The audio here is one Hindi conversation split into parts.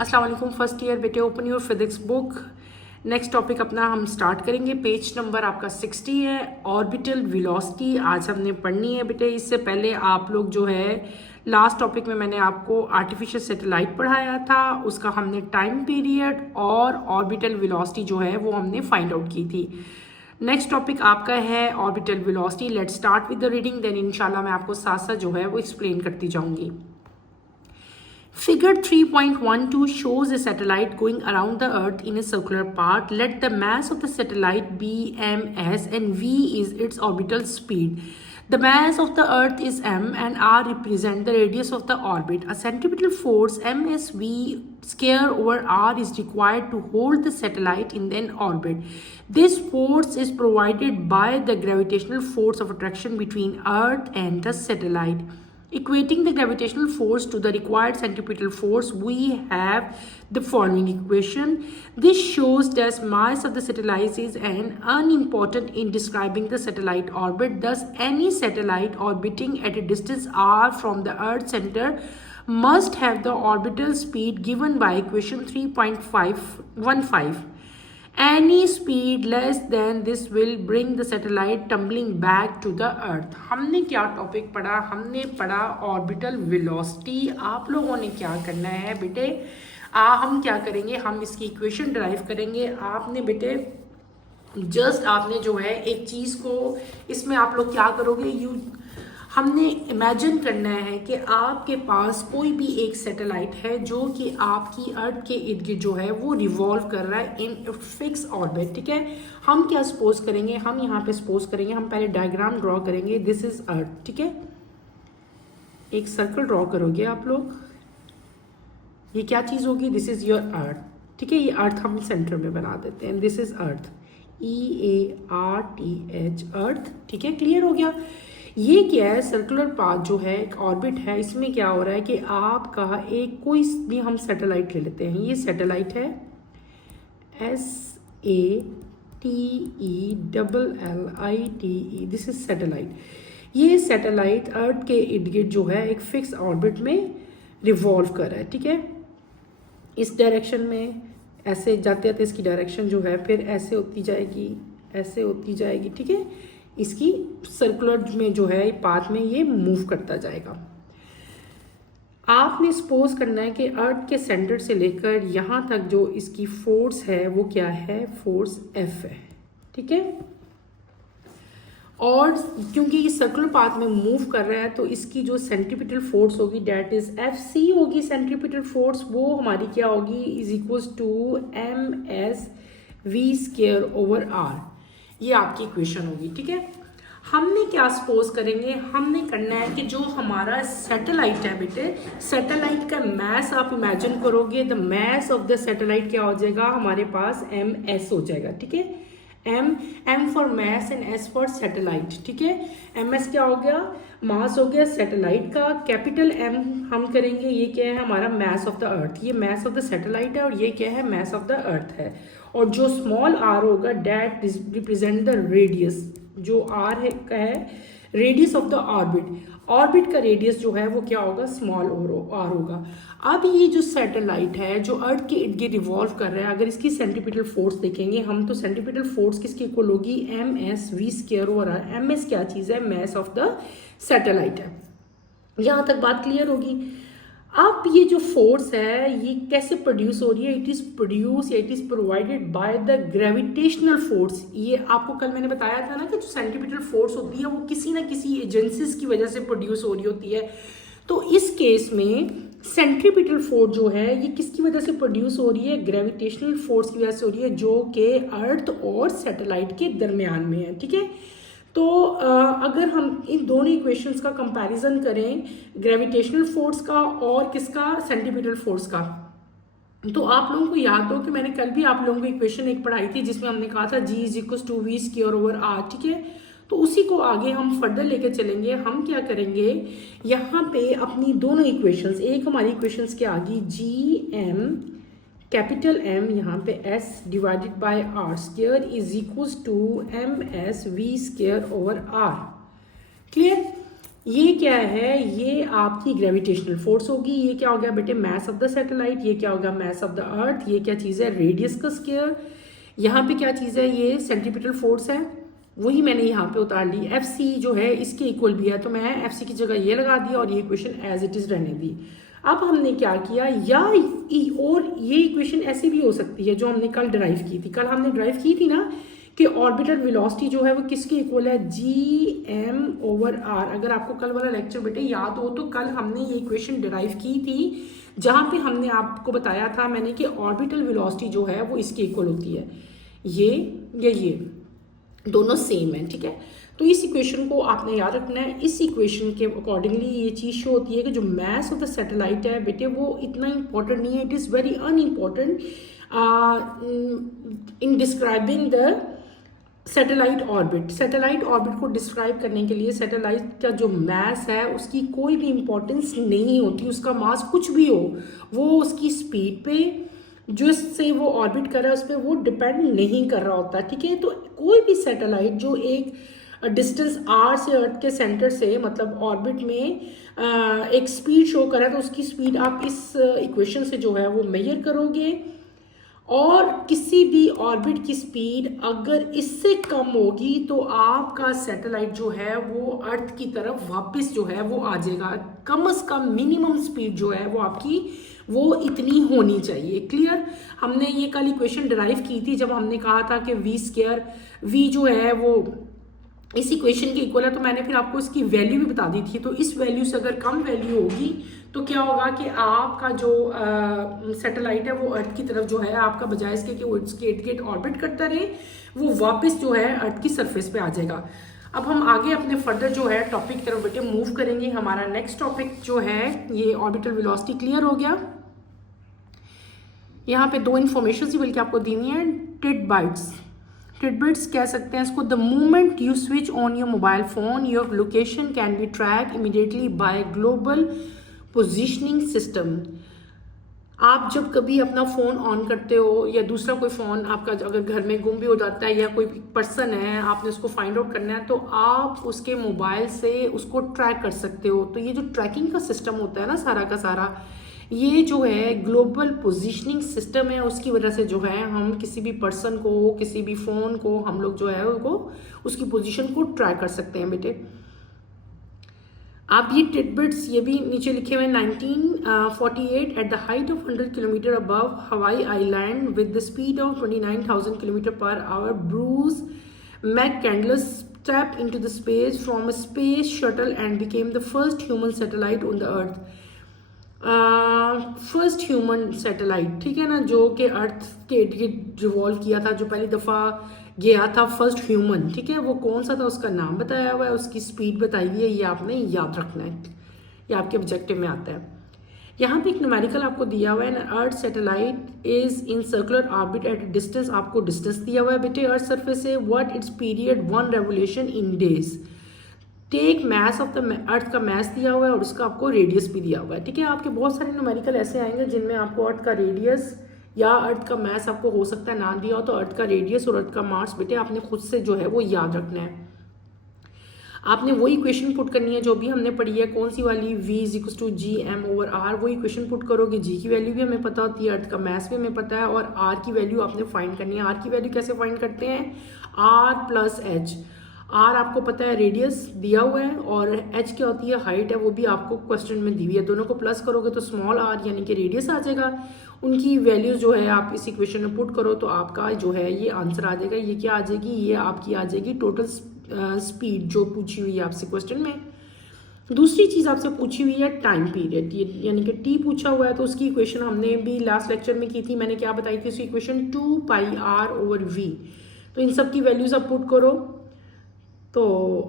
अस्सलाम वालेकुम फर्स्ट ईयर बेटे, open your physics book. Next topic अपना हम स्टार्ट करेंगे। पेज नंबर आपका 60 है, ऑर्बिटल वेलोसिटी आज हमने पढ़नी है बेटे। इससे पहले आप लोग जो है लास्ट टॉपिक में मैंने आपको आर्टिफिशियल सैटेलाइट पढ़ाया था, उसका हमने टाइम पीरियड और ऑर्बिटल वेलोसिटी जो है वो हमने फाइंड आउट की थी। नेक्स्ट टॉपिक आपका है orbital velocity. Let's start with the reading, then इंशाल्लाह मैं आपको साथ साथ जो है वो एक्सप्लेन करती जाऊंगी। Figure 3.12 shows a satellite going around the Earth in a circular path. Let the mass of the satellite be ms and v is its orbital speed. The mass of the Earth is m and r represent the radius of the orbit. A centripetal force msv square over r is required to hold the satellite in an orbit. This force is provided by the gravitational force of attraction between Earth and the satellite. Equating the gravitational force to the required centripetal force, we have the following equation. This shows that mass of the satellite is an unimportant in describing the satellite orbit. Thus, any satellite orbiting at a distance r from the Earth's center must have the orbital speed given by equation 3.515. Any speed less than this will bring the satellite tumbling back to the earth. हमने क्या टॉपिक पढ़ा? हमने पढ़ा ऑर्बिटल वेलोसिटी। आप लोगों ने क्या करना है बेटे? हम क्या करेंगे, हम इसकी इक्वेशन ड्राइव करेंगे। आपने बेटे जस्ट आपने जो है एक चीज़ को इसमें आप लोग क्या करोगे, हमने इमेजिन करना है कि आपके पास कोई भी एक सैटेलाइट है जो कि आपकी अर्थ के इर्द गिर्द जो है वो रिवॉल्व कर रहा है इन फिक्स ऑर्बिट। ठीक है, हम क्या सपोज करेंगे, हम यहाँ पे सपोज करेंगे, हम पहले डायग्राम ड्रॉ करेंगे। This is earth. ठीक है, एक सर्कल ड्रॉ करोगे आप लोग। ये क्या चीज़ होगी? This is your earth. ठीक है, ये अर्थ हम सेंटर में बना देते हैं। दिस इज अर्थ, EARTH, अर्थ। ठीक है, क्लियर हो गया? ये क्या है? सर्कुलर पाथ जो है एक ऑर्बिट है। इसमें क्या हो रहा है कि आपका एक कोई भी हम सैटेलाइट ले लेते हैं। ये सैटेलाइट है SATELLITE, दिस इज सैटेलाइट। ये सैटेलाइट अर्थ के इर्द गिर्द जो है एक फिक्स ऑर्बिट में रिवॉल्व कर रहा है। ठीक है, इस डायरेक्शन में ऐसे जाते जाते इसकी डायरेक्शन जो है फिर ऐसे होती जाएगी, ऐसे होती जाएगी। ठीक है, इसकी सर्कुलर में जो है पाथ में ये मूव करता जाएगा। आपने सपोज करना है कि अर्थ के सेंटर से लेकर यहाँ तक जो इसकी फोर्स है वो क्या है? फोर्स F है। ठीक है, और क्योंकि ये सर्कुलर पाथ में मूव कर रहा है तो इसकी जो सेंट्रीपिटल फोर्स होगी डेट इज FC होगी। सेंट्रीपिटल फोर्स वो हमारी क्या होगी? Is equals to MSV square over R। ये आपकी इक्वेशन होगी। ठीक है, हमने क्या सपोज करेंगे, हमने करना है कि जो हमारा सैटेलाइट है बेटे, सैटेलाइट का मैस आप इमेजिन करोगे। The mess of the satellite क्या हो जाएगा हमारे पास? MS हो जाएगा। ठीक है, M for mass and S for satellite. ठीक है, MS क्या हो गया? मास हो गया सैटेलाइट का। कैपिटल M हम करेंगे, ये क्या है? हमारा मैस ऑफ द अर्थ। ये मैस ऑफ द सैटेलाइट है और ये क्या है? मैस ऑफ द अर्थ है। और जो स्मॉल r होगा डेट रिप्रेजेंट द रेडियस। जो r है का है radius of the orbit. Orbit का रेडियस जो है वो क्या होगा? स्मॉल r होगा। अब ये जो सैटेलाइट है जो अर्थ के इर्द गिर्द रिवॉल्व कर रहा है, अगर इसकी सेंट्रीपिटल फोर्स देखेंगे हम तो सेंट्रीपिटल फोर्स किसकी इक्वल होगी? MSV square over R। MS क्या चीज़ है? मैस ऑफ द सैटेलाइट है। यहाँ तक बात क्लियर होगी? अब ये जो फोर्स है ये कैसे प्रोड्यूस हो रही है? इट इज प्रोड्यूस या it is provided by the gravitational force. ये आपको कल मैंने बताया था ना कि जो सेंट्रीपिटल फोर्स होती है वो किसी ना किसी एजेंसीज की वजह से प्रोड्यूस हो रही होती है। तो इस केस में सेंट्रीपिटल फोर्स जो है ये किसकी वजह से प्रोड्यूस हो रही है? ग्रेविटेशनल फोर्स की वजह से हो रही है, जो कि अर्थ और सैटेलाइट के दरमियान में है। ठीक है, तो अगर हम इन दोनों इक्वेशंस का कंपैरिजन करें, ग्रेविटेशनल फोर्स का और किसका? सेंट्रीपिटल फोर्स का, तो आप लोगों को याद हो कि मैंने कल भी आप लोगों को इक्वेशन एक पढ़ाई थी जिसमें हमने कहा था G is equal to V square over R। ठीक है, तो उसी को आगे हम फर्दर लेके चलेंगे। हम क्या करेंगे, यहाँ पे अपनी दोनों इक्वेशंस, एक हमारी इक्वेशंस क्या आ गई? GM कैपिटल M यहाँ पे S divided by R square is equals to MSV square over R। Clear? ये क्या है, ये आपकी ग्रेविटेशनल फोर्स होगी। ये क्या हो गया बेटे, मास ऑफ द सैटेलाइट। ये क्या होगा, मास ऑफ द अर्थ। ये क्या चीज़ है, रेडियस का स्क्वायर। यहाँ पे क्या चीज़ है, ये सेंट्रीपिटल फोर्स है, वही मैंने यहाँ पे उतार ली। एफ सी जो है इसके इक्वल भी है, तो मैं एफ सी की जगह ये लगा दिया और ये इक्वेशन एज इट इज़ रहने दी। अब हमने क्या किया, या और ये इक्वेशन ऐसी भी हो सकती है जो हमने कल ड्राइव की थी। कल हमने ड्राइव की थी ना कि ऑर्बिटल वेलोसिटी जो है वो किसके इक्वल है, जी एम ओवर आर। अगर आपको कल वाला लेक्चर बेटे याद हो तो कल हमने ये इक्वेशन डिराइव की थी, जहाँ पे हमने आपको बताया था मैंने कि ऑर्बिटल वेलोसिटी जो है वो इसके इक्वल होती है, ये दोनों सेम है, ठीक है। तो इस इक्वेशन को आपने याद रखना है। इस इक्वेशन के अकॉर्डिंगली ये चीज़ शो होती है कि जो मास ऑफ द सैटेलाइट है बेटे वो इतना इंपॉर्टेंट नहीं है, it is very unimportant in describing the satellite orbit. Satellite orbit को डिस्क्राइब करने के लिए सैटेलाइट का जो मास है उसकी कोई भी इंपॉर्टेंस नहीं होती, उसका मास कुछ भी हो, वो उसकी स्पीड पे जिससे वो ऑर्बिट कर रहा है उस पर वो डिपेंड नहीं कर रहा होता, ठीक है। तो कोई भी सैटेलाइट जो एक डिस्टेंस आर से अर्थ के सेंटर से मतलब ऑर्बिट में एक स्पीड शो कर रहा है, तो उसकी स्पीड आप इस इक्वेशन से जो है वो मेजर करोगे, और किसी भी ऑर्बिट की स्पीड अगर इससे कम होगी तो आपका सैटेलाइट जो है वो अर्थ की तरफ वापस जो है वो आ जाएगा। कम से कम मिनिमम स्पीड जो है वो आपकी वो इतनी होनी चाहिए। क्लियर। हमने ये कल इक्वेशन डिराइव की थी जब हमने कहा था कि वी स्क्वायर, वी जो है वो इस इक्वेशन के इक्वल है, तो मैंने फिर आपको इसकी वैल्यू भी बता दी थी। तो इस वैल्यू से अगर कम वैल्यू होगी तो क्या होगा कि आपका जो सैटेलाइट है वो अर्थ की तरफ जो है आपका बजाय इसके कि वो स्ट्रेट गेट ऑर्बिट करता रहे, वो वापस जो है अर्थ की सरफेस पे आ जाएगा। अब हम आगे अपने फर्दर जो है टॉपिक की तरफ बेटे मूव करेंगे। हमारा नेक्स्ट टॉपिक जो है ये ऑर्बिटल वेलोसिटी क्लियर हो गया। यहाँ पे दो इन्फॉर्मेशन ही बल्कि आपको देनी है, टिडबिट्स कह सकते हैं इसको। The moment you switch on your mobile phone your location can be track immediately by global positioning system. आप जब कभी अपना फ़ोन ऑन करते हो या दूसरा कोई फ़ोन आपका अगर घर में गुम भी हो जाता है या कोई पर्सन है आपने उसको फाइंड आउट करना है, तो आप उसके मोबाइल से उसको ट्रैक कर सकते हो। तो ये जो ट्रैकिंग का सिस्टम होता है ना सारा का सारा, ये जो है ग्लोबल पोजीशनिंग सिस्टम है, उसकी वजह से जो है हम किसी भी पर्सन को किसी भी फ़ोन को हम लोग जो है वो उसकी पोजीशन को ट्रैक कर सकते हैं बेटे। आप ये टिडबिट्स ये भी नीचे लिखे हुए 1948 at the height of 100 kilometre above Hawaii island with the speed of 29,000 kilometre per hour Bruce McCandless stepped into the space from a space shuttle and became the first human satellite on the earth। First human satellite, ठीक है ना, जो कि अर्थ के रिवॉल्व किया था, जो पहली दफ़ा गया था फर्स्ट ह्यूमन, ठीक है। वो कौन सा था उसका नाम बताया हुआ है, उसकी स्पीड बताई हुई है, ये आपने याद रखना है, ये आपके ऑब्जेक्टिव में आता है। यहाँ पे एक न्यूमेरिकल आपको दिया हुआ है, earth satellite is in circular orbit at distance, आपको डिस्टेंस दिया हुआ है बेटे अर्थ सरफेस से। What it's period 1 revolution in days. Take mass of the earth का मैस दिया हुआ है और उसका आपको रेडियस भी दिया हुआ है, ठीक है। आपके बहुत सारे न्यूमेरिकल ऐसे आएंगे जिनमें आपको अर्थ का रेडियस या अर्थ का मैस आपको हो सकता है ना दिया हो, तो अर्थ का रेडियस और अर्थ का मास बेटे आपने खुद से जो है वो याद रखना है। आपने वही इक्वेशन पुट करनी है जो भी हमने पढ़ी है, कौन सी वाली, v = gm ओवर r, वही इक्वेशन पुट करोगे। g की वैल्यू भी हमें पता होती है, अर्थ का मैस भी हमें पता है, और r की वैल्यू आपने फाइंड करनी है। r की वैल्यू कैसे फाइंड करते हैं, r + h। r आपको पता है रेडियस दिया हुआ है और h क्या होती है, हाइट है, वो भी आपको क्वेश्चन में दी हुई है। दोनों को प्लस करोगे तो स्मॉल r यानी कि रेडियस आ जाएगा। उनकी वैल्यूज जो है आप इस इक्वेशन में पुट करो तो आपका जो है ये आंसर आ जाएगा। ये क्या आ जाएगी, ये आपकी आ जाएगी टोटल स्पीड जो पूछी हुई है आपसे क्वेश्चन में। दूसरी चीज़ आपसे पूछी हुई है टाइम पीरियड, यानी कि टी पूछा हुआ है, तो उसकी इक्वेशन हमने भी लास्ट लेक्चर में की थी। मैंने क्या बताई थी उसकी इक्वेशन, 2πr/v। तो इन सब की वैल्यूज आप पुट करो तो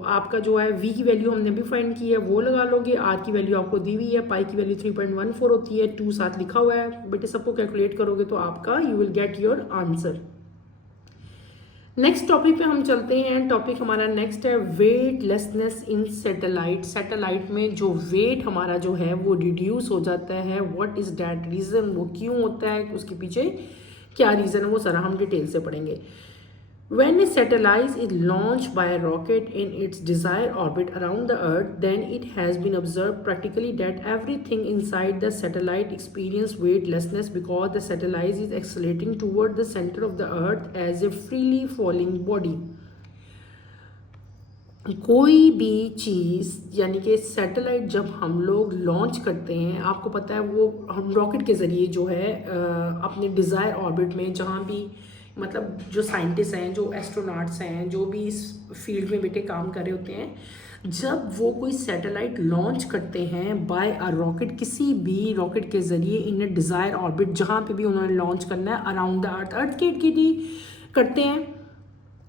आपका जो है v की वैल्यू हमने भी फाइंड की है वो लगा लोगे, r की वैल्यू आपको दी हुई है, पाई की वैल्यू 3.14 होती है, 2 साथ लिखा हुआ है बेटे, सबको कैलकुलेट करोगे तो आपका you will get your answer. Next topic पे हम चलते हैं। टॉपिक हमारा नेक्स्ट है वेटलेसनेस इन सैटेलाइट। सैटेलाइट में जो वेट हमारा जो है वो रिड्यूस हो जाता है, व्हाट इज दैट रीज़न, वो क्यों होता है, उसके पीछे क्या रीज़न है, वो सारा हम डिटेल से पढ़ेंगे। When a satellite is launched by a rocket in its desired orbit around the Earth, then it has been observed practically that everything inside the satellite experiences weightlessness because the satellite is accelerating toward the center of the Earth as a freely falling body. कोई भी चीज़ यानी कि सैटेलाइट जब हम लोग लॉन्च करते हैं, आपको पता है वो हम रॉकेट के ज़रिए जो है अपने डिज़ायर ऑर्बिट में जहाँ भी मतलब जो साइंटिस्ट हैं, जो एस्ट्रोनॉट्स हैं, जो भी इस फील्ड में बेटे काम कर रहे होते हैं, जब वो कोई सैटेलाइट लॉन्च करते हैं बाय अ रॉकेट, किसी भी रॉकेट के ज़रिए इन डिज़ायर ऑर्बिट जहाँ पे भी उन्होंने लॉन्च करना है अराउंड द अर्थ के इर्द करते हैं,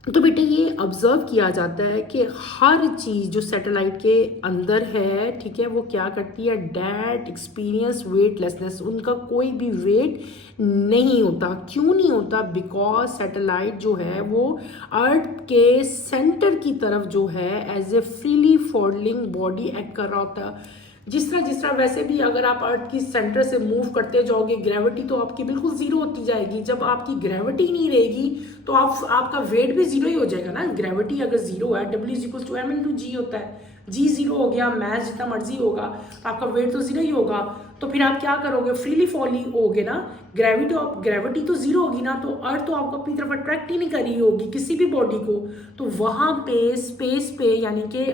तो बेटे ये ऑब्जर्व किया जाता है कि हर चीज़ जो सैटेलाइट के अंदर है, ठीक है, वो क्या करती है, डैट एक्सपीरियंस वेटलेसनेस, उनका कोई भी वेट नहीं होता। क्यों नहीं होता? बिकॉज सैटेलाइट जो है वो अर्थ के सेंटर की तरफ जो है as a freely falling body act कर रहा होता है। जिस तरह वैसे भी अगर आप अर्थ की सेंटर से मूव करते जाओगे, ग्रेविटी तो आपकी बिल्कुल जीरो होती जाएगी। जब आपकी ग्रेविटी नहीं रहेगी तो आपका वेट भी जीरो ही हो जाएगा ना। ग्रेविटी अगर जीरो है, W=m/g होता है, जी जीरो हो गया, मैथ जितना मर्जी होगा तो आपका वेट तो जीरो ही होगा। तो फिर आप क्या करोगे, फ्रीली फॉलिंग होगे ना। ग्रेविटी तो जीरो होगी ना, तो अर्थ तो आपको अपनी तरफ अट्रैक्ट ही नहीं कर रही होगी किसी भी बॉडी को। तो वहाँ पे स्पेस पे यानी कि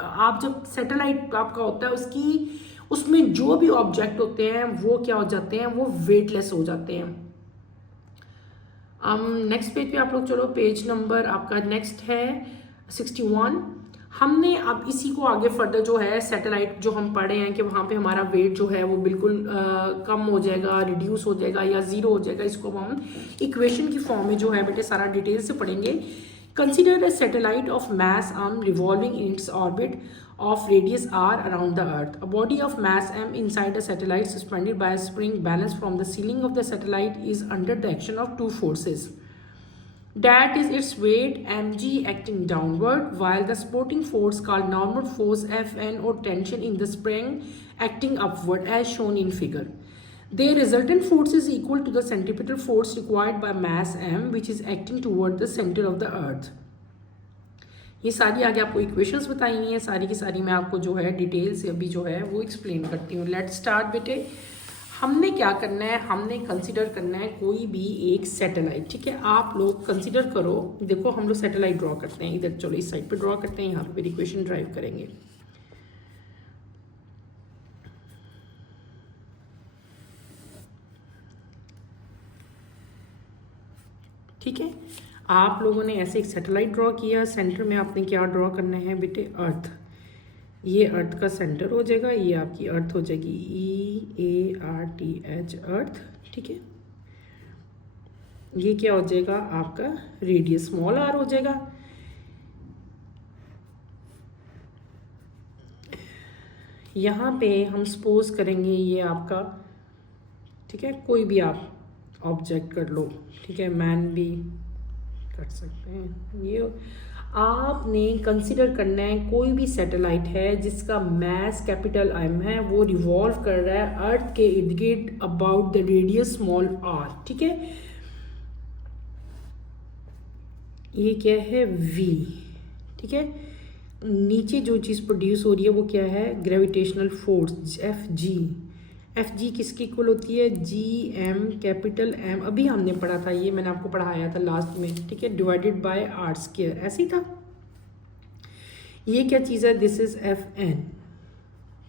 आप जब सैटेलाइट आपका होता है उसमें जो भी ऑब्जेक्ट होते हैं वो क्या हो जाते हैं, वो वेटलेस हो जाते हैं। नेक्स्ट पेज पे आप लोग चलो, पेज नंबर आपका नेक्स्ट है 61। हमने अब इसी को आगे फर्दर जो है सैटेलाइट जो हम पढ़े हैं कि वहाँ पे हमारा वेट जो है वो बिल्कुल कम हो जाएगा, रिड्यूस हो जाएगा या ज़ीरो हो जाएगा। इसको हम इक्वेशन की फॉर्म में जो है बेटे सारा डिटेल से पढ़ेंगे। Consider a satellite of mass m revolving in its orbit of radius r around the earth. A body of mass m inside a satellite suspended by a spring balanced from the ceiling of the satellite is under the action of two forces. That is its weight mg acting downward, while the supporting force called normal force Fn or tension in the spring acting upward as shown in figure. The resultant force is equal to the centripetal force required by mass m, which is acting toward the center of the earth. ये सारी आगे आपको इक्वेशंस बताई हैं, सारी की सारी मैं आपको जो है डिटेल से अभी जो है वो एक्सप्लेन करती हूँ। लेट्स स्टार्ट बेटे। हमने क्या करना है, हमने कंसीडर करना है कोई भी एक सैटेलाइट, ठीक है। आप लोग कंसीडर करो, देखो हम लोग सैटेलाइट ड्रॉ करते हैं इधर, चलो इस साइड पे ड्रॉ करते हैं, यहाँ पे इक्वेशन ड्राइव करेंगे। ठीक है, आप लोगों ने ऐसे एक सैटेलाइट ड्रॉ किया, सेंटर में आपने क्या ड्रॉ करना है बेटे, अर्थ। ये अर्थ का सेंटर हो जाएगा, ये आपकी अर्थ हो जाएगी EARTH अर्थ, ठीक है। ये क्या हो जाएगा आपका रेडियस स्मॉल r हो जाएगा। यहाँ पे हम सपोज करेंगे ये आपका, ठीक है, कोई भी आप ऑब्जेक्ट कर लो, ठीक है, मैन भी कर सकते हैं। ये आपने कंसिडर करना है कोई भी सैटेलाइट है जिसका मास कैपिटल M है, वो रिवॉल्व कर रहा है अर्थ के इर्द गिर्द about the radius small r, ठीक है। ये क्या है V, ठीक है। नीचे जो चीज़ प्रोड्यूस हो रही है वो क्या है, ग्रेविटेशनल फोर्स Fg किसकी इक्वल होती है, Gm कैपिटल M, अभी हमने पढ़ा था, ये मैंने आपको पढ़ाया था लास्ट में, ठीक है, डिवाइडेड बाय r², ऐसे ही था। ये क्या चीज़ है, this is Fn,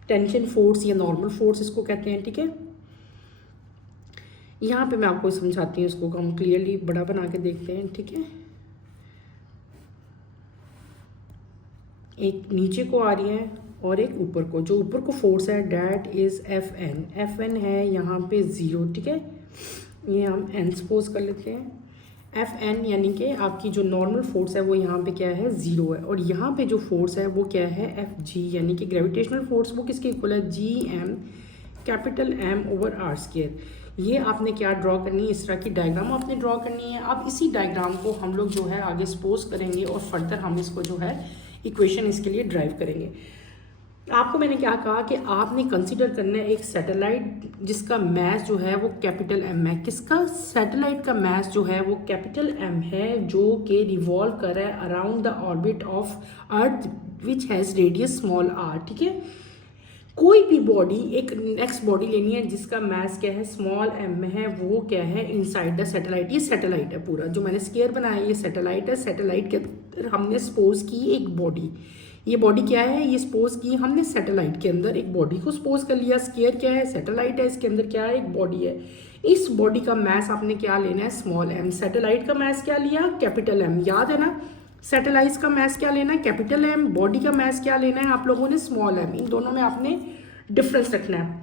tension force या नॉर्मल फोर्स इसको कहते हैं, ठीक है। यहाँ पे मैं आपको समझाती हूँ, इसको हम क्लियरली बड़ा बना के देखते हैं, ठीक है। एक नीचे को आ रही है और एक ऊपर को, जो ऊपर को फोर्स है डैट इज Fn है यहाँ पे 0, ठीक है। ये हम n सपोज कर लेते हैं। Fn यानी कि आपकी जो नॉर्मल फोर्स है वो यहाँ पे क्या है 0 है, और यहाँ पे जो फोर्स है वो क्या है Fg यानी कि ग्रेविटेशनल फोर्स, वो किसके इक्वल है, Gm capital M over r²। ये आपने क्या ड्रॉ करनी है, इस तरह की डायग्राम आपने ड्रॉ करनी है। अब इसी डायग्राम को हम लोग जो है आगे सपोज करेंगे और फर्दर हम इसको जो है इक्वेशन इसके लिए ड्राइव करेंगे। आपको मैंने क्या कहा कि आपने कंसीडर करना है एक सैटेलाइट जिसका मैस जो है वो कैपिटल एम है। किसका? सैटेलाइट का मैस जो है वो कैपिटल एम है, जो कि रिवॉल्व कर रहा है around the orbit of earth which has radius small r. ठीक है, कोई भी बॉडी, एक नेक्स्ट बॉडी लेनी है जिसका मैस क्या है, स्मॉल एम में है, वो क्या है, इनसाइड द सैटेलाइट। ये सैटेलाइट है पूरा जो मैंने स्केयर बनाया, ये सैटेलाइट है। सैटेलाइट के अंदर हमने सपोज की एक बॉडी, ये बॉडी क्या है, ये सपोज की हमने सैटेलाइट के अंदर एक बॉडी को सपोज कर लिया। स्केयर क्या है, सैटेलाइट है, इसके अंदर क्या है, एक बॉडी है। इस बॉडी का मैस आपने क्या लेना है, स्मॉल एम। सैटेलाइट का मैस क्या लिया, कैपिटल एम, याद है ना। सैटेलाइट का मैस क्या लेना है, कैपिटल एम। बॉडी का मैस क्या लेना है आप लोगों ने, स्मॉल एम। इन दोनों में आपने डिफरेंस रखना है।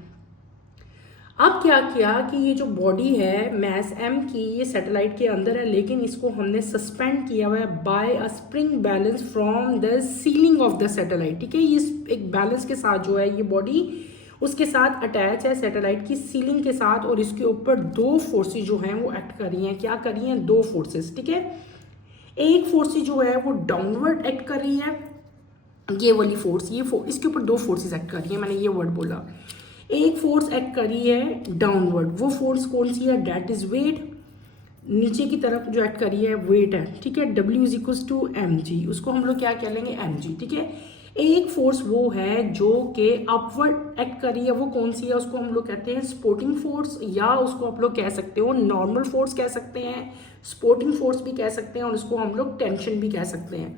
अब क्या किया कि ये जो बॉडी है मैस एम की, ये सैटेलाइट के अंदर है, लेकिन इसको हमने सस्पेंड किया हुआ है by a spring balance from the ceiling of the satellite. ठीक है, ये एक बैलेंस के साथ जो है ये बॉडी उसके साथ अटैच है सैटेलाइट की सीलिंग के साथ, और इसके ऊपर दो फोर्सेज जो हैं वो एक्ट कर रही हैं। क्या कर रही हैं, दो फोर्सेस। ठीक है, एक फोर्स जो है वो डाउनवर्ड एक्ट कर रही है, ये वाली फोर्स, इसके ऊपर दो फोर्सेस एक्ट कर रही है, मैंने ये वर्ड बोला। एक फोर्स एक्ट कर रही है डाउनवर्ड, वो फोर्स कौन सी है, डेट इज वेट। नीचे की तरफ जो एक्ट कर रही है वेट है। ठीक है, W is equal to mg, उसको हम लोग क्या कह लेंगे, mg। ठीक है, एक फोर्स वो है जो कि अपवर्ड एक्ट कर रही है, वो कौन सी है, उसको हम लोग कहते हैं सपोर्टिंग फोर्स, या उसको आप लोग कह सकते हो नॉर्मल फोर्स कह सकते हैं, सपोर्टिंग फोर्स भी कह सकते हैं, और उसको हम लोग टेंशन भी कह सकते हैं।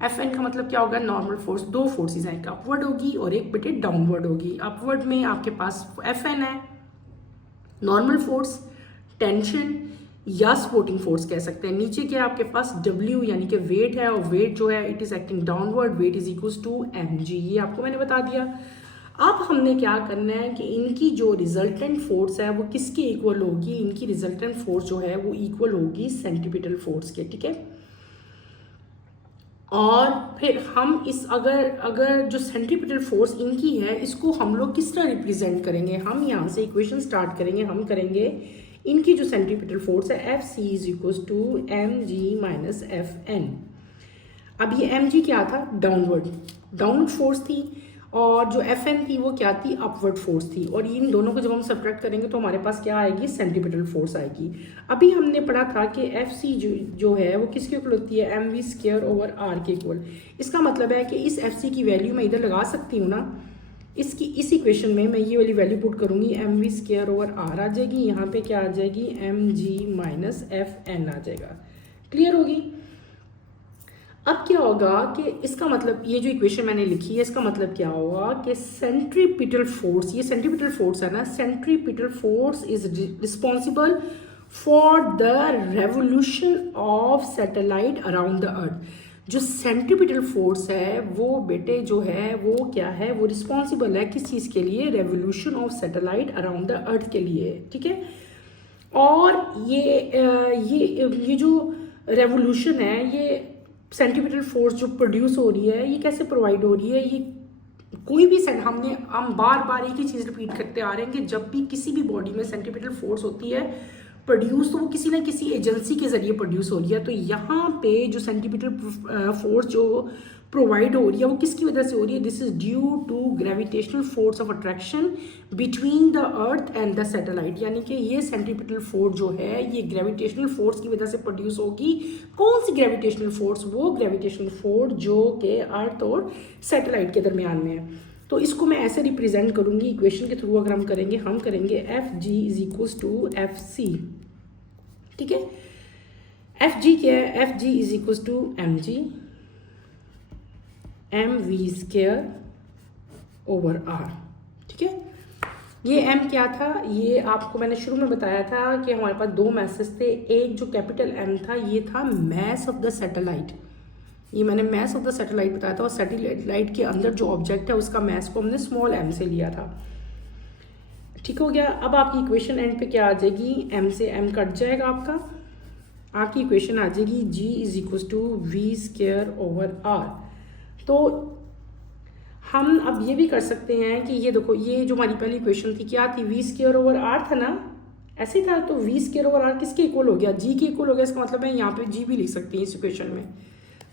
एफ एन का मतलब क्या होगा, नॉर्मल फोर्स। दो फोर्सेस हैं, एक अपवर्ड होगी और एक बेटे डाउनवर्ड होगी। अपवर्ड में आपके पास एफ एन है, नॉर्मल फोर्स, टेंशन या सपोर्टिंग फोर्स कह सकते हैं। नीचे क्या है आपके पास, डब्ल्यू यानी कि वेट है, और वेट जो है it is acting downward, weight is equal to M g. ये आपको मैंने बता दिया। अब हमने क्या करना है कि इनकी जो रिजल्टेंट फोर्स है वो किसके इक्वल होगी, इनकी रिजल्टेंट फोर्स जो है वो इक्वल होगी सेंटीपिटल फोर्स के। ठीक है, और फिर हम इस अगर जो सेंट्रीपिटल फोर्स इनकी है इसको हम लोग किस तरह रिप्रेजेंट करेंगे, हम यहाँ से इक्वेशन स्टार्ट करेंगे। हम करेंगे इनकी जो सेंट्रीपिटल फोर्स है F C is equal to M G minus F N. अब ये एम जी क्या था, डाउनवर्ड फोर्स थी, और जो एफ एन थी वो क्या थी, अपवर्ड फोर्स थी। और इन दोनों को जब हम सब्ट्रैक्ट करेंगे तो हमारे पास क्या आएगी, सेंटीपिटल फोर्स आएगी। अभी हमने पढ़ा था कि एफ सी जो है वो किसके इक्वल होती है, m we square over are के इक्वल। इसका मतलब है कि इस एफ सी की वैल्यू मैं इधर लगा सकती हूँ ना, इस इक्वेशन में मैं ये वाली वैल्यू पुट करूँगी, M we square over R आ जाएगी, यहाँ पे क्या आ जाएगी, एम जी माइनस एफ एन आ जाएगा। क्लियर होगी। अब क्या होगा कि इसका मतलब ये जो इक्वेशन मैंने लिखी है इसका मतलब क्या होगा कि सेंट्रीपिटल फोर्स, ये सेंट्रीपिटल फोर्स है ना, centripetal force is responsible for the revolution of satellite around the earth. जो सेंट्रीपिटल फोर्स है वो बेटे जो है वो क्या है, वो रिस्पॉन्सिबल है किस चीज़ के लिए, revolution of satellite around the earth के लिए। ठीक है, और ये जो रेवोल्यूशन है, ये सेंटीपिटल फोर्स जो प्रोड्यूस हो रही है, ये कैसे प्रोवाइड हो रही है, ये कोई भी हम बार बार एक ही चीज़ रिपीट करते आ रहे हैं कि जब भी किसी भी बॉडी में सेंटीपिटल फोर्स होती है प्रोड्यूस, तो वो किसी ना किसी एजेंसी के जरिए प्रोड्यूस हो रही है। तो यहाँ पे जो सेंटीपिटल फोर्स जो प्रोवाइड हो रही है वो किसकी वजह से हो रही है, this is due to gravitational force of attraction between the earth and the satellite. यानी कि ये सेंटीपिटल फोर्स जो है ये ग्रेविटेशनल फोर्स की वजह से प्रोड्यूस होगी। कौन सी ग्रेविटेशनल फोर्स, वो ग्रेविटेशनल फोर्स जो कि अर्थ और सैटेलाइट के दरमियान में है। तो इसको मैं ऐसे रिप्रेजेंट करूंगी इक्वेशन के थ्रू। अगर हम करेंगे F G is equal to F C. ठीक है, एफ जी क्या है, F G is equal to M g m we square over r. ठीक है, ये एम क्या था, ये आपको मैंने शुरू में बताया था कि हमारे पास दो मैसेज थे। एक जो कैपिटल एम था ये था मैस ऑफ द सैटेलाइट, ये मैंने मैस ऑफ द सैटेलाइट बताया था, और सैटेलाइट के अंदर जो ऑब्जेक्ट है उसका मैस को हमने स्मॉल एम से लिया था। ठीक हो गया। अब आपकी इक्वेशन एंड पे क्या आ जाएगी, एम से एम कट जाएगा आपकी इक्वेशन आ जाएगी G is equal to V square over R. तो हम अब ये भी कर सकते हैं कि ये देखो, ये जो हमारी पहली इक्वेशन थी क्या थी, वी स्क्वायर ओवर आर था ना, ऐसे ही था। तो वी स्क्वायर ओवर आर किसके इक्वल हो गया, जी के इक्वल हो गया। इसका मतलब है यहाँ पे जी भी लिख सकती हैं इस इक्वेशन में।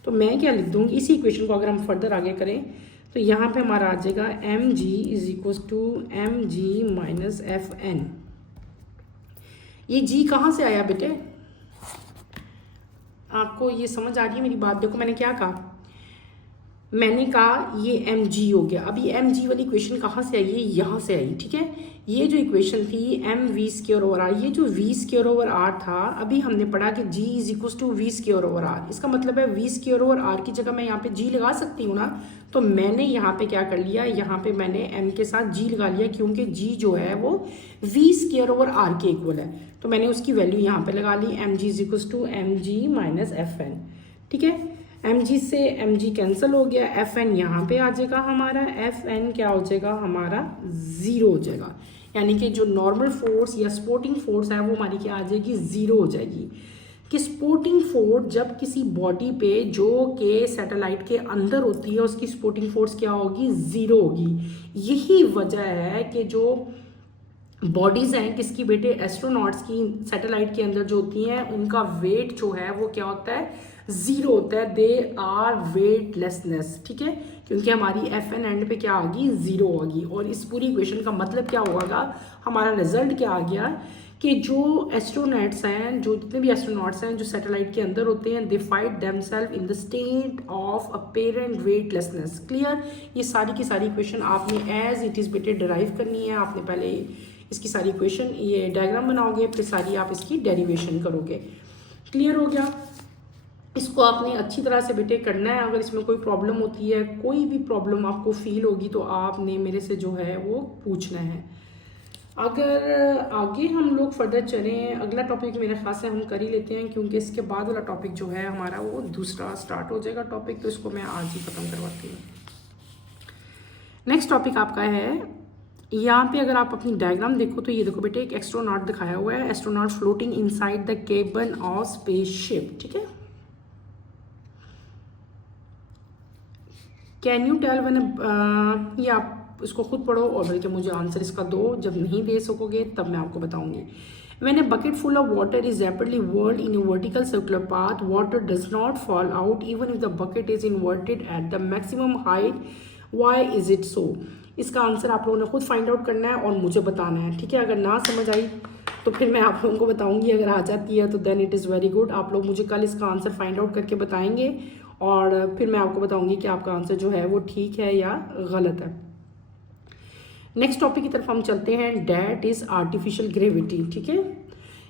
तो मैं क्या लिख दूंगी, इसी इक्वेशन को अगर हम फर्दर आगे करें तो यहाँ पे हमारा आ जाएगा M G is equal to M G minus F N. ये जी कहाँ से आया बेटे? आपको ये समझ आ रही है मेरी बात? देखो मैंने क्या कहा, मैंने कहा ये एम जी हो गया। अब ये एम जी वाली इक्वेशन कहाँ से आई? ये यहाँ से आई, ठीक है। ये जो इक्वेशन थी M we square over R, ये जो वी स्क्वायर ओवर आर था, अभी हमने पढ़ा कि G is equal to V square over R. इसका मतलब है वी स्क्वायर ओवर आर की जगह मैं यहाँ पे जी लगा सकती हूँ ना। तो मैंने यहाँ पे क्या कर लिया, यहाँ पे मैंने एम के साथ जी लगा लिया, क्योंकि जी जो है वो वी स्क्वायर ओवर आर के इक्वल है। तो मैंने उसकी वैल्यू यहाँ पे लगा ली, M G is equal to M G minus F N, ठीक है। एम जी से एम जी कैंसिल हो गया, एफ एन यहाँ पे आ जाएगा हमारा, एफ एन क्या हो जाएगा हमारा, ज़ीरो हो जाएगा। यानी कि जो नॉर्मल फोर्स या स्पोर्टिंग फोर्स है वो हमारी क्या आ जाएगी, ज़ीरो हो जाएगी। कि स्पोर्टिंग फोर्स जब किसी बॉडी पे जो कि सैटेलाइट के अंदर होती है उसकी स्पोर्टिंग फोर्स क्या होगी, ज़ीरो होगी। यही वजह है कि जो बॉडीज़ हैं किसकी बेटे, एस्ट्रोनॉट्स की, सैटेलाइट के अंदर जो होती हैं उनका वेट जो है वो क्या होता है, ज़ीरो होता है। दे आर वेटलेसनेस, ठीक है, क्योंकि हमारी एफ एन एंड पे क्या होगी, ज़ीरो होगी। और इस पूरी इक्वेशन का मतलब क्या होगा, हमारा रिजल्ट क्या आ गया कि जो एस्ट्रोनॉट्स हैं, जो जितने भी एस्ट्रोनॉट्स हैं जो सैटेलाइट के अंदर होते हैं, they fight themselves in the state of apparent weightlessness. Clear? ये सारी की सारी इक्वेशन आपने एज इट इज़ बेटे डिराइव करनी है। आपने पहले इसकी सारी इक्वेशन, ये डायग्राम बनाओगे, फिर सारी आप इसकी डेरिवेशन करोगे। क्लियर हो गया? इसको आपने अच्छी तरह से बेटे करना है। अगर इसमें कोई प्रॉब्लम होती है, कोई भी प्रॉब्लम आपको फील होगी तो आपने मेरे से जो है वो पूछना है। अगर आगे हम लोग फर्दर चलें, अगला टॉपिक मेरे ख्याल से हम कर ही लेते हैं, क्योंकि इसके बाद वाला टॉपिक जो है हमारा वो दूसरा स्टार्ट हो जाएगा टॉपिक, तो इसको मैं आज ही ख़त्म करवाती हूँ। नेक्स्ट टॉपिक आपका है, यहाँ पे अगर आप अपनी डायग्राम देखो तो ये देखो बेटे, एक एस्ट्रोनॉट दिखाया हुआ है, astronaut floating inside the केबन of spaceship, ठीक है। कैन यू टेल व्हेन, ये आप इसको खुद पढ़ो और बल्कि मुझे आंसर इसका दो, जब नहीं दे सकोगे तब मैं आपको बताऊंगी। When a bucket full of water is rapidly whirled in a vertical circular path, water does not fall out even if the bucket is inverted at the maximum height. Why is it so? इसका आंसर आप लोगों ने खुद फाइंड आउट करना है और मुझे बताना है, ठीक है। अगर ना समझ आई तो फिर मैं आप लोगों को बताऊंगी, अगर आ जाती है तो then it is very good. आप लोग मुझे कल इसका आंसर फाइंड आउट करके बताएंगे और फिर मैं आपको बताऊंगी कि आपका आंसर जो है वो ठीक है या गलत है। नेक्स्ट टॉपिक की तरफ हम चलते हैं, डैट इज आर्टिफिशियल ग्रेविटी, ठीक है।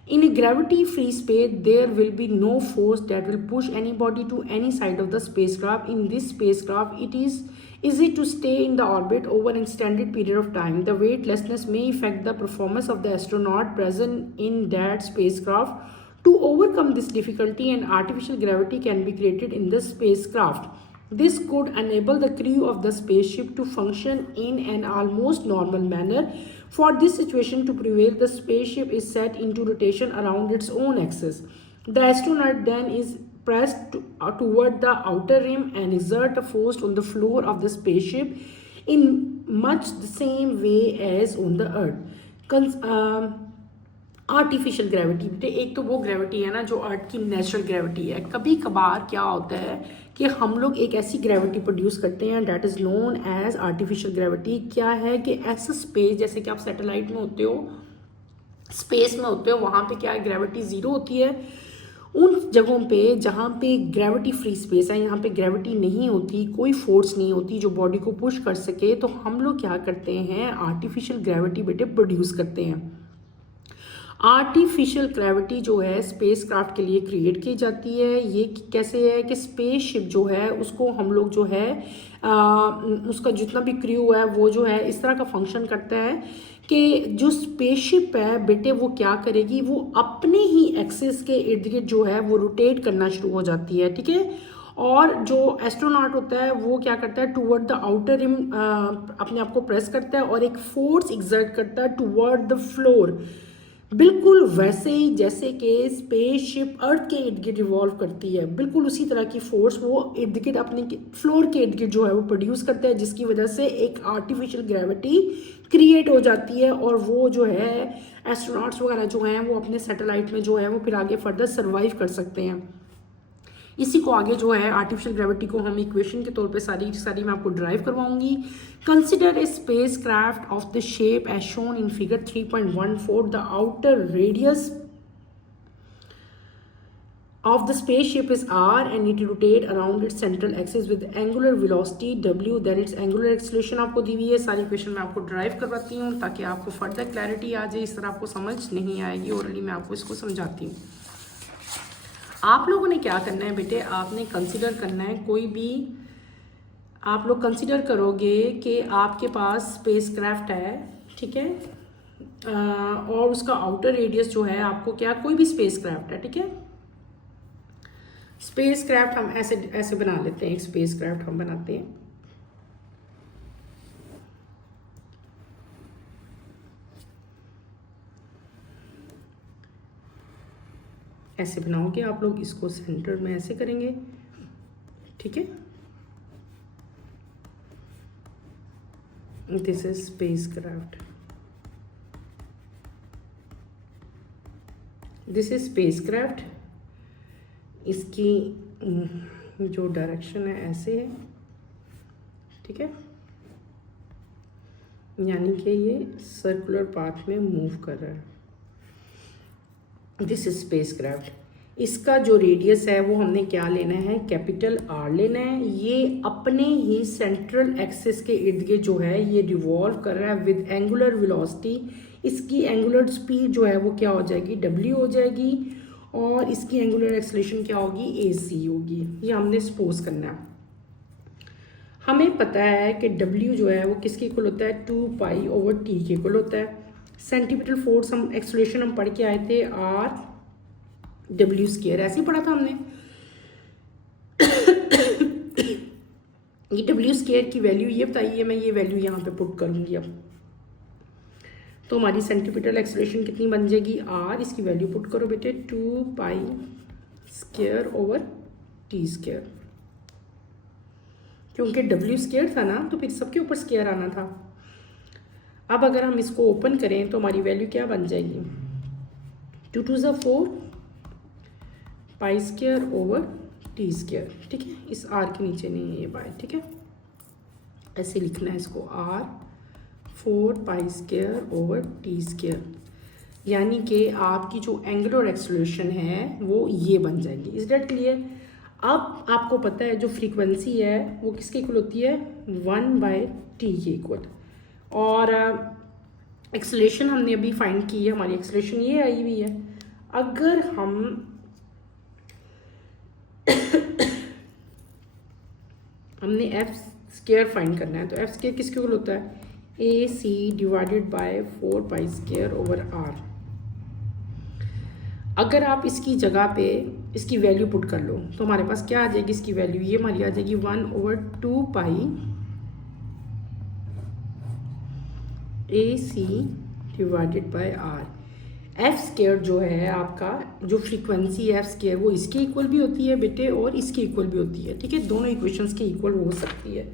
In a gravity free space there will be no force that will push any body to any side of the spacecraft. In this spacecraft it is easy to stay in the orbit over an extended period of time. The weightlessness may affect the performance of the astronaut present in that spacecraft. To overcome this difficulty, an artificial gravity can be created in the spacecraft. This could enable the crew of the spaceship to function in an almost normal manner. For this situation to prevail, the spaceship is set into rotation around its own axis. The astronaut then is pressed toward the outer rim and exert a force on the floor of the spaceship in much the same way as on the earth. Artificial gravity बेटे, एक तो वो ग्रेविटी है ना जो अर्थ की नेचुरल ग्रेविटी है। कभी कभार क्या होता है कि हम लोग एक ऐसी ग्रेविटी प्रोड्यूस करते हैं that is known as artificial gravity. क्या है कि ऐसा स्पेस, जैसे कि आप सैटेलाइट में होते हो, स्पेस में होते हो, वहाँ पे क्या है, ग्रेविटी ज़ीरो होती है। उन जगहों पे जहाँ पे ग्रेविटी फ्री स्पेस है, यहाँ पे ग्रेविटी नहीं होती, कोई फोर्स नहीं होती जो बॉडी को पुश कर सके, तो हम लोग क्या करते हैं, आर्टिफिशियल ग्रेविटी बेटे प्रोड्यूस करते हैं। आर्टिफिशियल ग्रेविटी जो है स्पेस क्राफ्ट के लिए क्रिएट की जाती है। ये कैसे है कि स्पेसशिप जो है उसको हम लोग जो है उसका जितना भी क्रू है वो जो है इस तरह का फंक्शन करता है कि जो स्पेसशिप है बेटे वो क्या करेगी, वो अपने ही एक्सिस के इर्द गिर्द जो है वो रोटेट करना शुरू हो जाती है, ठीक है। और जो एस्ट्रोनॉट होता है वो क्या करता है, टूवर्ड द आउटर रिम अपने आप को प्रेस करता है और एक फोर्स एग्जर्ट करता है टूवर्ड द फ्लोर। बिल्कुल वैसे ही जैसे कि स्पेसशिप अर्थ के इर्द गिर्द रिवॉल्व करती है, बिल्कुल उसी तरह की फोर्स वो इर्द गिर्द अपने फ्लोर के इर्द गिर्द जो है वो प्रोड्यूस करता है, जिसकी वजह से एक आर्टिफिशियल ग्रेविटी क्रिएट हो जाती है। और वो जो है एस्ट्रोनॉट्स वगैरह जो हैं वो अपने सैटेलाइट में जो है वो फिर आगे फर्दर सर्वाइव कर सकते हैं। इसी को आगे जो है आर्टिफिशियल ग्रेविटी को हम इक्वेशन के तौर पे सारी सारी मैं आपको ड्राइव करवाऊंगी। Consider a spacecraft of the shape as shown in figure 3.14, the outer radius of the spaceship is r and it rotate around its central axis with angular velocity w, then its angular acceleration आपको दी हुई है। सारी क्वेश्चन मैं आपको ड्राइव करवाती हूँ ताकि आपको फर्दर क्लैरिटी आ जाए। इस तरह आपको समझ नहीं आएगी, ओरली मैं आपको इसको समझाती हूँ। आप लोगों ने क्या करना है बेटे, आपने कंसिडर करना है, कोई भी आप लोग कंसिडर करोगे कि आपके पास स्पेस क्राफ्ट है, ठीक है, और उसका आउटर रेडियस जो है आपको क्या, कोई भी स्पेस क्राफ्ट है, ठीक है। स्पेस क्राफ्ट हम ऐसे ऐसे बना लेते हैं, एक स्पेस क्राफ्ट हम बनाते हैं, ऐसे बनाओगे आप लोग, इसको सेंटर में ऐसे करेंगे, ठीक है। This is space craft, this is space craft. इसकी जो डायरेक्शन है ऐसे है, ठीक है, यानी कि ये सर्कुलर पाथ में मूव कर रहा है। This is space craft. इसका जो रेडियस है वो हमने क्या लेना है, कैपिटल आर लेना है। ये अपने ही सेंट्रल एक्सिस के इर्द गिर्द जो है ये रिवॉल्व कर रहा है विद एंगुलर वेलोसिटी। इसकी एंगुलर स्पीड जो है वो क्या हो जाएगी, डब्ल्यू हो जाएगी, और इसकी एंगुलर एक्सेलरेशन क्या होगी, ए सी होगी। ये हमने सपोज करना है। हमें पता है कि डब्ल्यू जो है वो किसके इक्वल होता है, 2 पाई ओवर टी के इक्वल होता है। सेंटीमीटर फोर्स हम एक्सेलरेशन हम पढ़ के आए थे, आर डब्ल्यू स्क्वायर, ऐसे ही पढ़ा था हमने। ये डब्ल्यू स्क्वायर की वैल्यू ये बताइए, मैं ये वैल्यू यहाँ पे पुट करूँगी अब, तो हमारी सेंटीमीटर एक्सेलरेशन कितनी बन जाएगी, आर, इसकी वैल्यू पुट करो बेटे, 2 पाई स्क्वायर ओवर टी स्क्वायर। क्योंकि डब्ल्यू स्क्वायर था ना, तो फिर सबके ऊपर स्क्वायर आना था। अब अगर हम इसको ओपन करें तो हमारी वैल्यू क्या बन जाएगी, 2 2 ज़ा 4 pi square over T square, ठीक है। इस आर के नीचे नहीं है ये पाई, ठीक है, ऐसे लिखना है इसको, R 4 pi square over T square, यानी कि आपकी जो एंगुलर एक्सेलरेशन है वो ये बन जाएगी। Is that clear? अब आपको पता है जो फ्रीक्वेंसी है वो किसके इक्वल होती है, 1/t के इक्वल, और एक्सेलरेशन हमने अभी फाइंड की है, हमारी एक्सेलरेशन ये आई हुई है। अगर हम हमने एफ स्क्वायर फाइंड करना है, तो एफ स्क्वायर किसके इक्वल होता है, A C divided by 4 pi square over R. अगर आप इसकी जगह पे इसकी वैल्यू पुट कर लो तो हमारे पास क्या आ जाएगी, इसकी वैल्यू ये हमारी आ जाएगी 1/2 pi A C divided by R. F square जो है आपका, जो फ्रीक्वेंसी एफ स्क्वायर वो इसके इक्वल भी होती है बेटे और इसके इक्वल भी होती है, ठीक है, दोनों इक्वेशंस के इक्वल हो सकती है।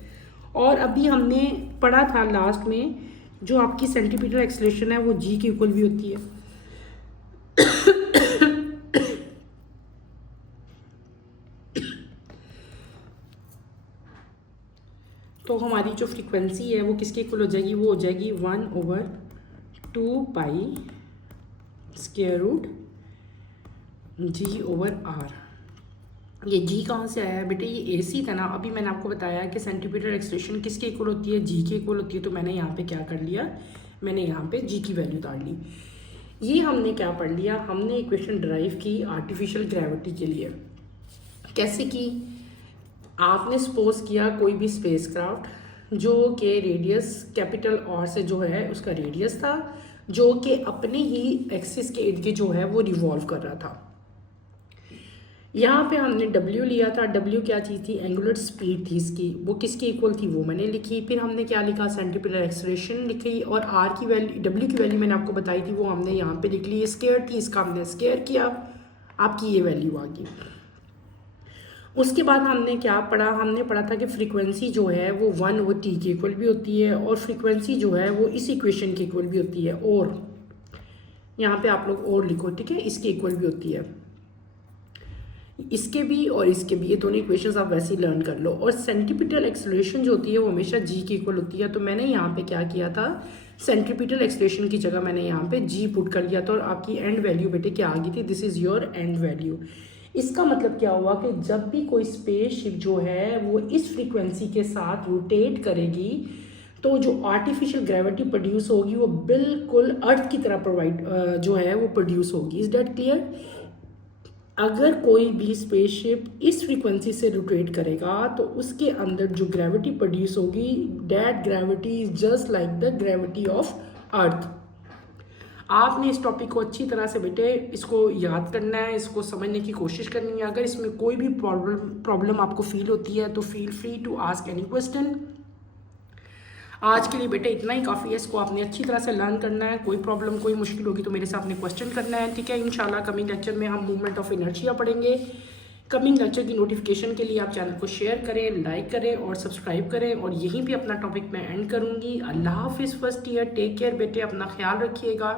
और अभी हमने पढ़ा था लास्ट में, जो आपकी सेंटीमीटर एक्सेलरेशन है वो जी के इक्वल भी होती है। तो हमारी जो फ्रीक्वेंसी है वो किसके इक्वल हो जाएगी, वो हो जाएगी 1/2 pi square root G over R. ये जी कहाँ से आया है बेटे, ये ए सी था ना। अभी मैंने आपको बताया कि सेंटीमीटर एक्सेलरेशन किसके इक्वल होती है, जी के इक्वल होती है। तो मैंने यहाँ पे क्या कर लिया, मैंने यहाँ पे जी की वैल्यू डाल ली। ये हमने क्या पढ़ लिया, हमने इक्वेशन ड्राइव की आर्टिफिशियल ग्रेविटी के लिए। कैसे की, आपने सपोज किया कोई भी स्पेस क्राफ्ट जो कि रेडियस कैपिटल आर से जो है उसका रेडियस था, जो कि अपने ही एक्सिस के इर्द गिर्द जो है वो रिवॉल्व कर रहा था। यहाँ पे हमने W लिया था। W क्या चीज़ थी, एंगुलर स्पीड थी इसकी, वो किसके इक्वल थी वो मैंने लिखी। फिर हमने क्या लिखा, सेंटीमीटर एक्सेलरेशन लिखी, और R की वैल्यू, W की वैल्यू मैंने आपको बताई थी वो हमने यहाँ पे लिख ली। स्क्वायर थी, इसका हमने स्क्वायर किया, आपकी ये वैल्यू आ गई। उसके बाद हमने क्या पढ़ा, हमने पढ़ा था कि फ्रीक्वेंसी जो है वो 1/t के इक्वल भी होती है, और फ्रीक्वेंसी जो है वो इस इक्वेशन के इक्वल भी होती है, और यहाँ पे आप लोग और लिखो, ठीक है, इसके इक्वल भी होती है। इसके भी और इसके भी, ये दोनों इक्वेशंस आप वैसे ही लर्न कर लो। और सेंट्रीपिटल एक्सेलरेशन जो होती है वो हमेशा जी के इक्वल होती है। तो मैंने यहाँ पे क्या किया था, सेंट्रीपिटल एक्सेलरेशन की जगह मैंने यहाँ पे जी पुट कर लिया था और आपकी एंड वैल्यू बेटे क्या आ गई थी, this is your and value. इसका मतलब क्या हुआ कि जब भी कोई स्पेसशिप जो है वो इस फ्रीक्वेंसी के साथ रोटेट करेगी तो जो आर्टिफिशियल ग्रेविटी प्रोड्यूस होगी वो बिल्कुल अर्थ की तरह प्रोवाइड जो है वो प्रोड्यूस होगी। Is that clear? अगर कोई भी स्पेसशिप इस फ्रीक्वेंसी से रोटेट करेगा तो उसके अंदर जो ग्रेविटी प्रोड्यूस होगी, that gravity is just like the gravity of earth. आपने इस टॉपिक को अच्छी तरह से बेटे इसको याद करना है, इसको समझने की कोशिश करनी है। अगर इसमें कोई भी प्रॉब्लम आपको फील होती है तो feel free to ask any question. आज के लिए बेटे इतना ही काफ़ी है, इसको आपने अच्छी तरह से लर्न करना है। कोई प्रॉब्लम कोई मुश्किल होगी तो मेरे से आपने क्वेश्चन करना है, ठीक है। इंशाल्लाह कमिंग लेक्चर में हम मूवमेंट ऑफ इनर्शिया पढ़ेंगे। कमिंग लेक्चर की नोटिफिकेशन के लिए आप चैनल को शेयर करें, लाइक करें और सब्सक्राइब करें। और यहीं पे अपना टॉपिक मैं एंड करूँगी। अल्लाह हाफिज़ फर्स्ट ईयर, टेक केयर बेटे, अपना ख्याल रखिएगा।